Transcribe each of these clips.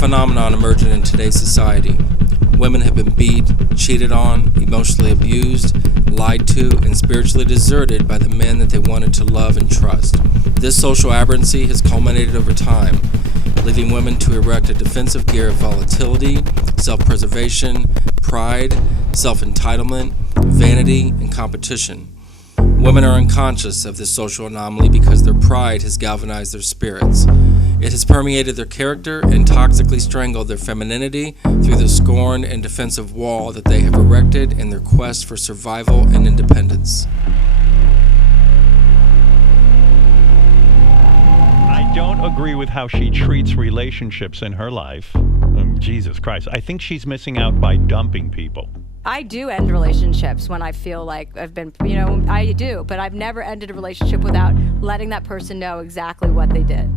phenomenon emerging in today's society. Women have been beat, cheated on, emotionally abused, lied to, and spiritually deserted by the men that they wanted to love and trust. This social aberrancy has culminated over time, leaving women to erect a defensive gear of volatility, self-preservation, pride, self-entitlement, vanity, and competition. Women are unconscious of this social anomaly because their pride has galvanized their spirits. It has permeated their character and toxically strangled their femininity through the scorn and defensive wall that they have erected in their quest for survival and independence. I don't agree with how she treats relationships in her life. Jesus Christ. I think she's missing out by dumping people. I do end relationships when I feel like I've been, I do, but I've never ended a relationship without letting that person know exactly what they did.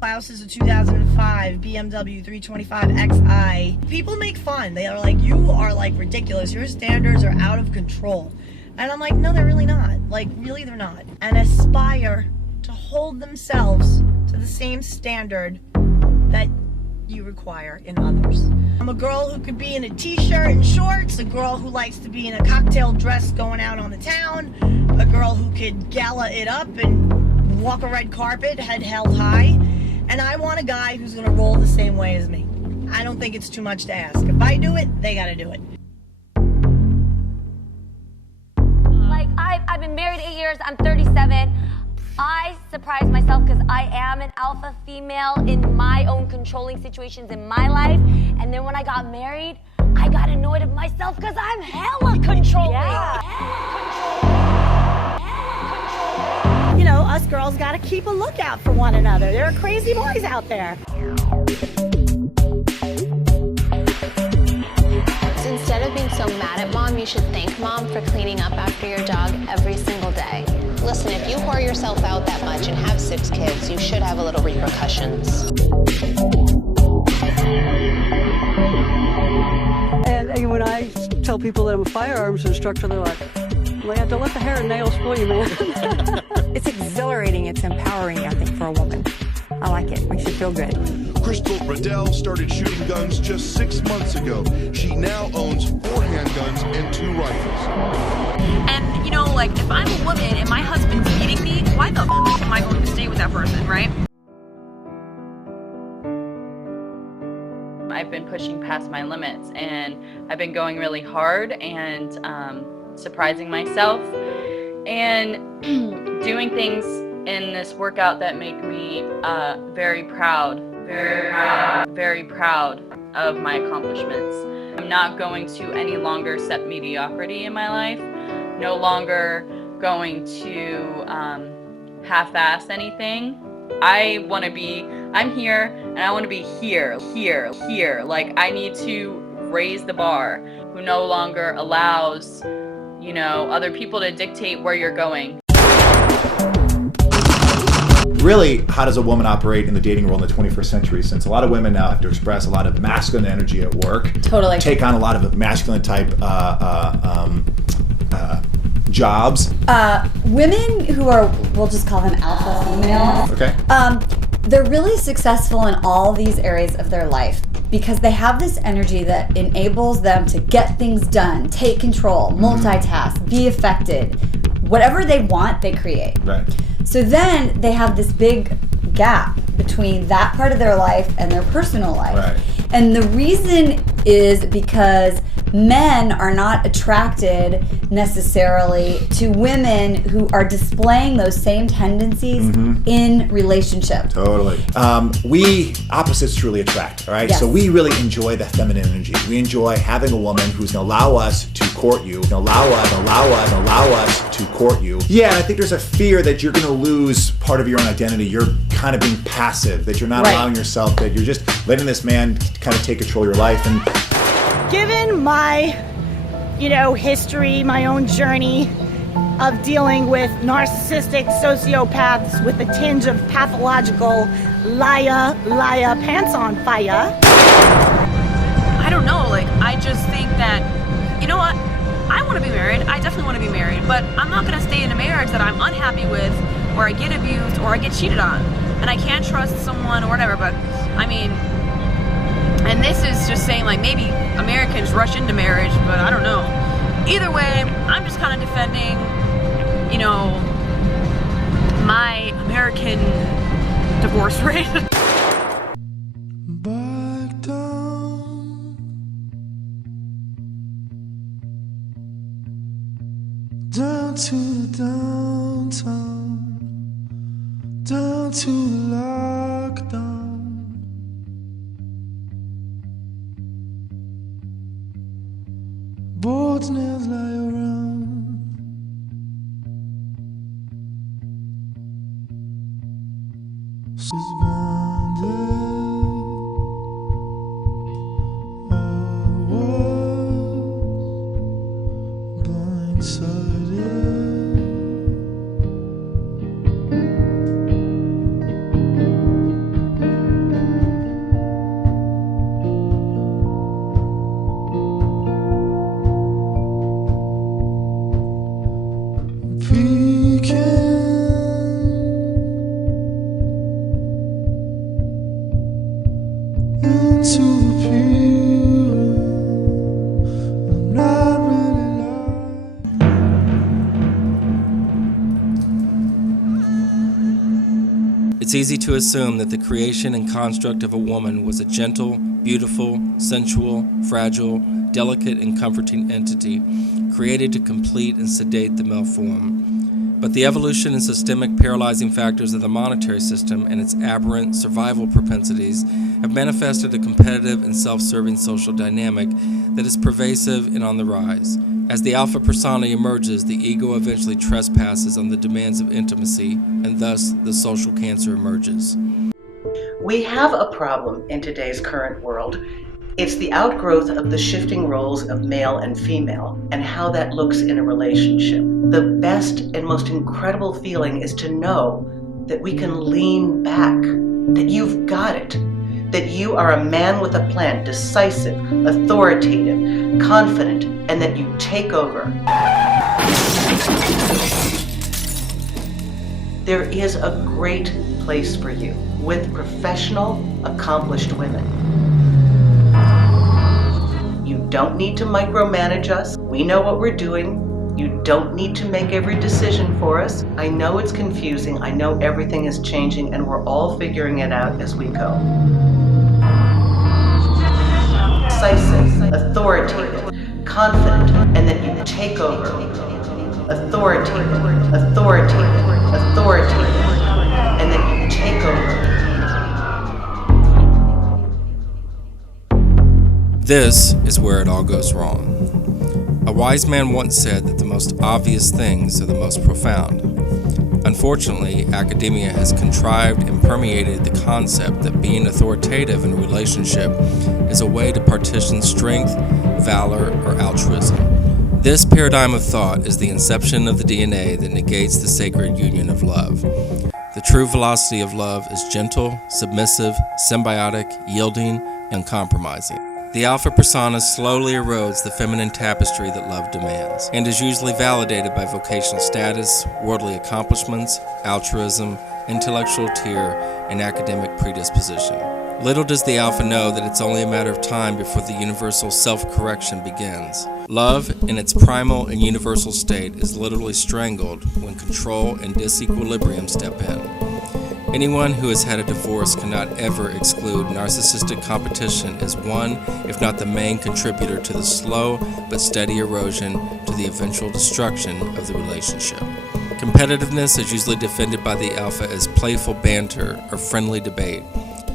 House is a 2005 BMW 325xi. People make fun. They are like, you are like ridiculous. Your standards are out of control. And I'm like, no, they're really not. Like, really, they're not. And aspire to hold themselves to the same standard that you require in others. I'm a girl who could be in a t-shirt and shorts, a girl who likes to be in a cocktail dress going out on the town, a girl who could gala it up and walk a red carpet, head held high. And I want a guy who's gonna roll the same way as me. I don't think it's too much to ask. If I do it, they gotta do it. Like, I've been married 8 years, I'm 37. I surprise myself because I am an alpha female in my own controlling situations in my life. And then when I got married, I got annoyed at myself because I'm hella controlling. Yeah. Us girls gotta keep a lookout for one another. There are crazy boys out there. So instead of being so mad at mom, you should thank mom for cleaning up after your dog every single day. Listen, if you whore yourself out that much and have 6 kids, you should have a little repercussions. And when I tell people that I'm a firearms instructor, they're like, well, don't let the hair and nails fool you, man. It's exhilarating, it's empowering, I think, for a woman. I like it, makes you feel good. Crystal Riddell started shooting guns just 6 months ago. She now owns 4 handguns and 2 rifles. And, if I'm a woman and my husband's beating me, why the f*** am I going to stay with that person, right? I've been pushing past my limits, and I've been going really hard and surprising myself and doing things in this workout that make me very proud of my accomplishments. I'm not going to any longer accept mediocrity in my life, no longer going to half-ass anything. I'm here and I want to be here. Like, I need to raise the bar, who no longer allows, other people to dictate where you're going. Really, how does a woman operate in the dating world in the 21st century? Since a lot of women now have to express a lot of masculine energy at work, totally take on a lot of masculine type jobs. Women who are, we'll just call them alpha females. Okay. They're really successful in all these areas of their life because they have this energy that enables them to get things done, take control, multitask, be effective. Whatever they want, they create. Right. So then they have this big gap between that part of their life and their personal life. Right. And the reason is because men are not attracted necessarily to women who are displaying those same tendencies in relationships. Totally. We opposites truly attract, all right? Yes. So we really enjoy the feminine energy. We enjoy having a woman who's going to allow us to court you, allow us to court you. Yeah, and I think there's a fear that you're going to lose part of your own identity. You're kind of being passive, that you're not allowing yourself, that you're just letting this man kind of take control of your life. And given my, history, my own journey of dealing with narcissistic sociopaths with a tinge of pathological liar, pants on fire. I don't know, I just think that, you know what? I want to be married. I definitely want to be married, but I'm not going to stay in a marriage that I'm unhappy with, or I get abused, or I get cheated on. and I can't trust someone or whatever, but I mean, and this is just saying like maybe Americans rush into marriage, but I don't know. Either way, I'm just kind of defending, you know, my American divorce rate. Back down, down to the downtown, down to the lockdown. Boards nails lie around. Suspended, I was blindsided. It's easy to assume that the creation and construct of a woman was a gentle, beautiful, sensual, fragile, delicate, and comforting entity, created to complete and sedate the male form. But the evolution and systemic paralyzing factors of the monetary system and its aberrant survival propensities have manifested a competitive and self-serving social dynamic that is pervasive and on the rise. As the alpha persona emerges, the ego eventually trespasses on the demands of intimacy, and thus the social cancer emerges. We have a problem in today's current world. It's the outgrowth of the shifting roles of male and female and how that looks in a relationship. The best and most incredible feeling is to know that we can lean back, that you've got it, that you are a man with a plan, decisive, authoritative, confident, and that you take over. There is a great place for you with professional, accomplished women. You don't need to micromanage us. We know what we're doing. You don't need to make every decision for us. I know it's confusing. I know everything is changing, and we're all figuring it out as we go. Decisive, authoritative, confident, and that you take over. Authoritative, authoritative, authoritative, and that you take over. This is where it all goes wrong. A wise man once said that the most obvious things are the most profound. Unfortunately, academia has contrived and permeated the concept that being authoritative in a relationship is a way to partition strength, valor, or altruism. This paradigm of thought is the inception of the DNA that negates the sacred union of love. The true velocity of love is gentle, submissive, symbiotic, yielding, and uncompromising. The alpha persona slowly erodes the feminine tapestry that love demands, and is usually validated by vocational status, worldly accomplishments, altruism, intellectual tier, and academic predisposition. Little does the alpha know that it's only a matter of time before the universal self-correction begins. Love, in its primal and universal state, is literally strangled when control and disequilibrium step in. Anyone who has had a divorce cannot ever exclude narcissistic competition as one, if not the main contributor to the slow but steady erosion to the eventual destruction of the relationship. Competitiveness is usually defended by the alpha as playful banter or friendly debate.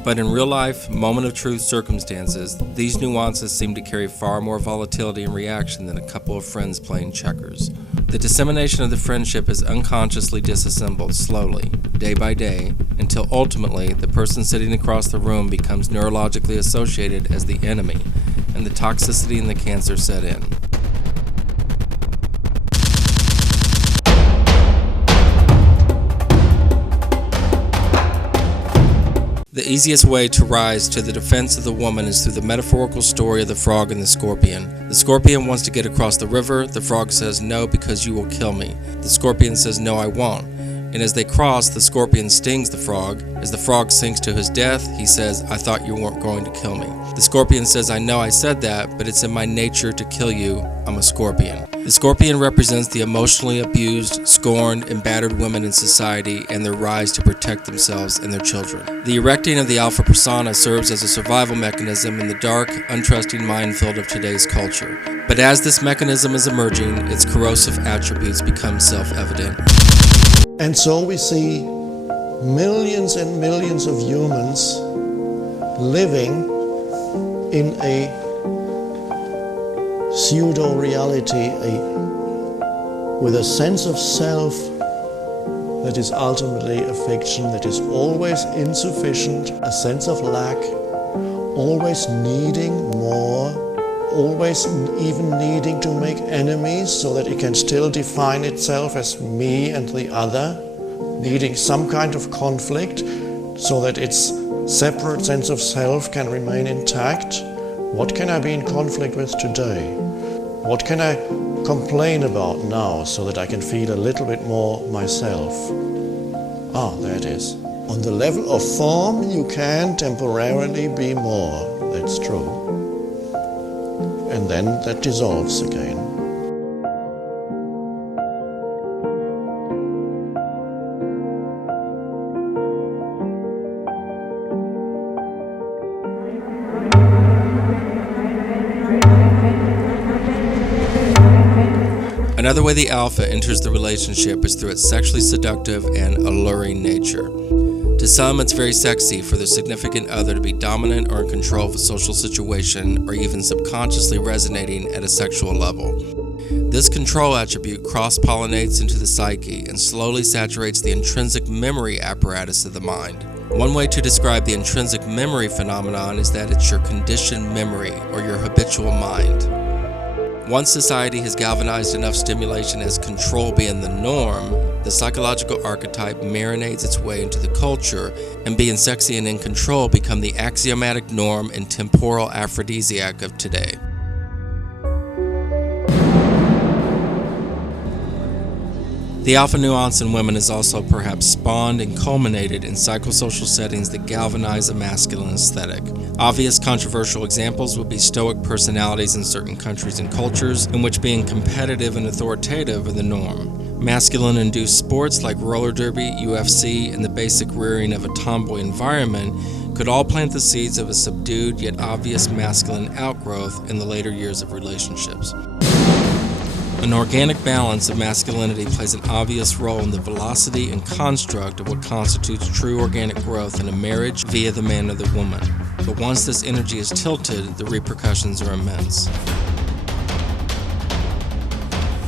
But in real life, moment of truth circumstances, these nuances seem to carry far more volatility and reaction than a couple of friends playing checkers. The dissemination of the friendship is unconsciously disassembled slowly, day by day, until ultimately the person sitting across the room becomes neurologically associated as the enemy, and the toxicity and the cancer set in. The easiest way to rise to the defense of the woman is through the metaphorical story of the frog and the scorpion. The scorpion wants to get across the river. The frog says, "No, because you will kill me." The scorpion says, "No, I won't. And as they cross, the scorpion stings the frog. As the frog sinks to his death, he says, "I thought you weren't going to kill me." The scorpion says, "I know I said that, but it's in my nature to kill you. I'm a scorpion." The scorpion represents the emotionally abused, scorned, and battered women in society and their rise to protect themselves and their children. The erecting of the alpha persona serves as a survival mechanism in the dark, untrusting minefield of today's culture. But as this mechanism is emerging, its corrosive attributes become self-evident. And so we see millions and millions of humans living in a pseudo-reality, with a sense of self that is ultimately a fiction, that is always insufficient, a sense of lack, always needing more, always even needing to make enemies so that it can still define itself as me and the other, needing some kind of conflict so that its separate sense of self can remain intact. What can I be in conflict with today? What can I complain about now so that I can feel a little bit more myself? There it is. On the level of form, you can temporarily be more. That's true. And then that dissolves again. Another way the alpha enters the relationship is through its sexually seductive and alluring nature. To some, it's very sexy for their significant other to be dominant or in control of a social situation, or even subconsciously resonating at a sexual level. This control attribute cross-pollinates into the psyche and slowly saturates the intrinsic memory apparatus of the mind. One way to describe the intrinsic memory phenomenon is that it's your conditioned memory or your habitual mind. Once society has galvanized enough stimulation as control being the norm, the psychological archetype marinates its way into the culture, and being sexy and in control become the axiomatic norm and temporal aphrodisiac of today. The alpha nuance in women is also perhaps spawned and culminated in psychosocial settings that galvanize a masculine aesthetic. Obvious controversial examples would be stoic personalities in certain countries and cultures, in which being competitive and authoritative are the norm. Masculine-induced sports like roller derby, UFC, and the basic rearing of a tomboy environment could all plant the seeds of a subdued yet obvious masculine outgrowth in the later years of relationships. An organic balance of masculinity plays an obvious role in the velocity and construct of what constitutes true organic growth in a marriage via the man or the woman. But once this energy is tilted, the repercussions are immense.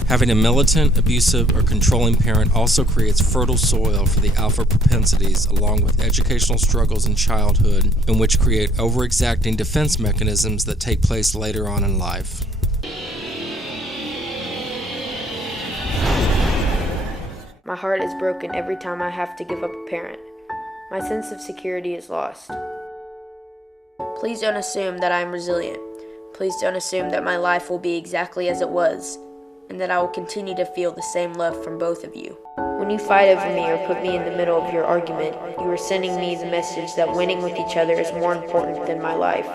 Having a militant, abusive, or controlling parent also creates fertile soil for the alpha propensities, along with educational struggles in childhood, in which create over-exacting defense mechanisms that take place later on in life. My heart is broken every time I have to give up a parent. My sense of security is lost. Please don't assume that I am resilient. Please don't assume that my life will be exactly as it was, and that I will continue to feel the same love from both of you. When you fight over me or put me in the middle of your argument, you are sending me the message that winning with each other is more important than my life.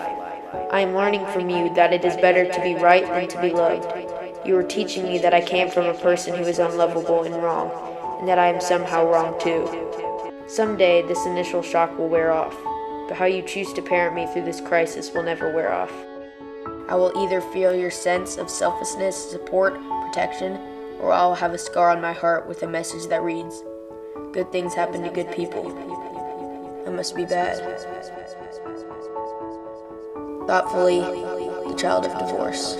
I am learning from you that it is better to be right than to be loved. You are teaching me that I came from a person who is unlovable and wrong, and that I am somehow wrong too. Someday, this initial shock will wear off, but how you choose to parent me through this crisis will never wear off. I will either feel your sense of selflessness, support, protection, or I'll have a scar on my heart with a message that reads, "Good things happen to good people. It must be bad." Thoughtfully, the child of divorce.